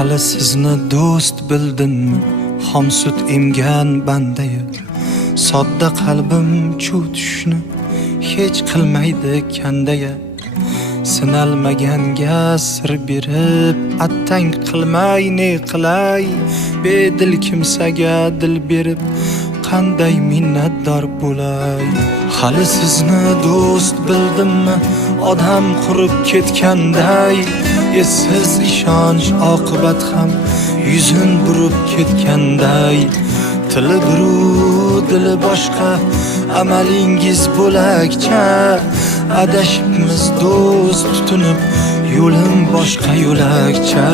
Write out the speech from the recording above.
Hali sizni do'st bildim, xom sut emgan bandaya. Sodda qalbim chuv tushni hech qilmaydi kandaya. Sinalmaganga sir berib, attang qilmay ne qilay. Bedil kimsaga dil berib, qanday minnatdor bo'lay. Hali sizni do'st bildimmi, odam qurib ketganday. Essiz ishonch oqibat ham yuzin burib ketganday. Tili biru dili boshqa, amalingiz bo'lakcha. Adashibmiz do'st tutunib, yo'lim boshqa yo'lakcha.